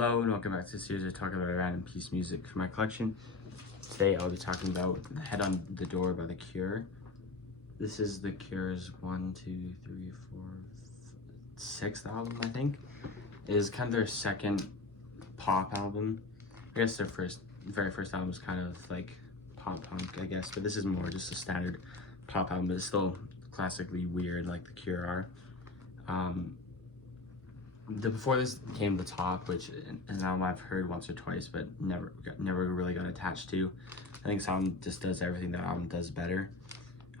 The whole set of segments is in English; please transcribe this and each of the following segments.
Hello and welcome back to the series of talking about random piece music for my collection. Today I'll be talking about The Head on the Door by The Cure. This is The Cure's 6th album, I think. It is kind of their second pop album. I guess their very first album was kind of like pop punk, I guess, but this is more just a standard pop album, but it's still classically weird like The Cure are. Before this came The Top, which is an album I've heard once or twice, but never really got attached to. I think this album just does everything that album does better,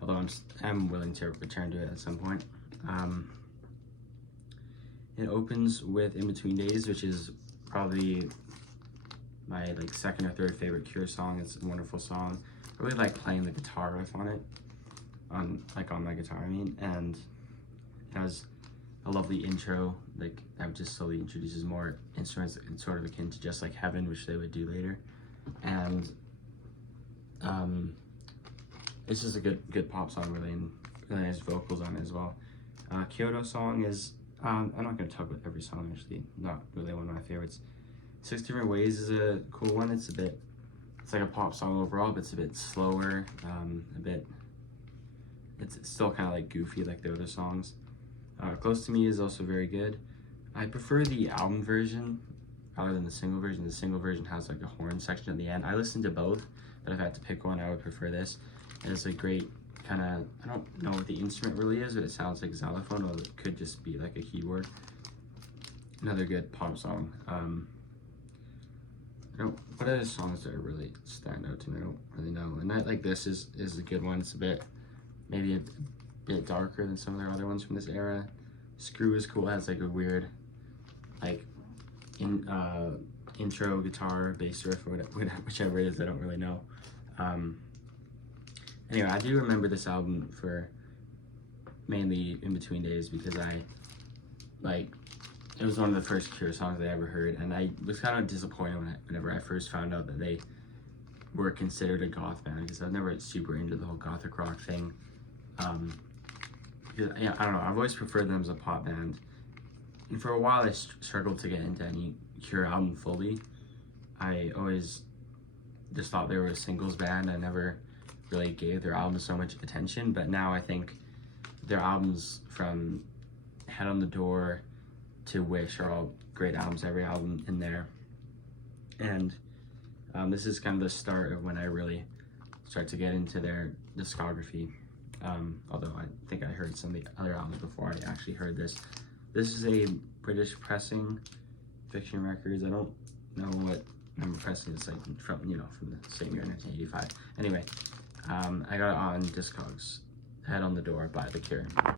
although I'm willing to return to it at some point. It opens with In Between Days, which is probably my second or third favorite Cure song. It's a wonderful song. I really like playing the guitar riff on it, on my guitar, and it has a lovely intro, that just slowly introduces more instruments, sort of akin to Just Like Heaven, which they would do later. And it's just a good pop song, really, and really nice vocals on it as well. Kyoto Song is, I'm not going to talk about every song, actually, not really one of my favorites. 6 Different Ways is a cool one. It's like a pop song overall, but it's a bit slower, it's still kind of like goofy like the other songs. Close to Me is also very good. I prefer the album version rather than the single version. The single version has like a horn section at the end. I listened to both, but if I had to pick one, I would prefer this. And it's a great kind of, I don't know what the instrument really is, but it sounds like xylophone, or it could just be like a keyboard. Another good pop song. What other songs that really stand out to me? I don't really know. And Night Like This is a good one. It's maybe a bit darker than some of their other ones from this era. Screw is cool. It has like a weird intro guitar, bass riff, or whichever it is. I don't really know. Anyway, I do remember this album for mainly In Between Days because it was one of the first Cure songs I ever heard, and I was kind of disappointed whenever I first found out that they were considered a goth band, because I was never super into the whole gothic rock thing. Yeah, I don't know, I've always preferred them as a pop band, and for a while I struggled to get into any Cure album fully. I always just thought they were a singles band. I never really gave their albums so much attention, but now I think their albums from Head on the Door to Wish are all great albums, every album in there. And this is kind of the start of when I really start to get into their discography. Although I think I heard some of the other albums before I actually heard this. This is a British pressing, Fiction Records. I don't know what number pressing it's like from the same year, 1985. Anyway, I got it on Discogs. Head on the Door by The Cure.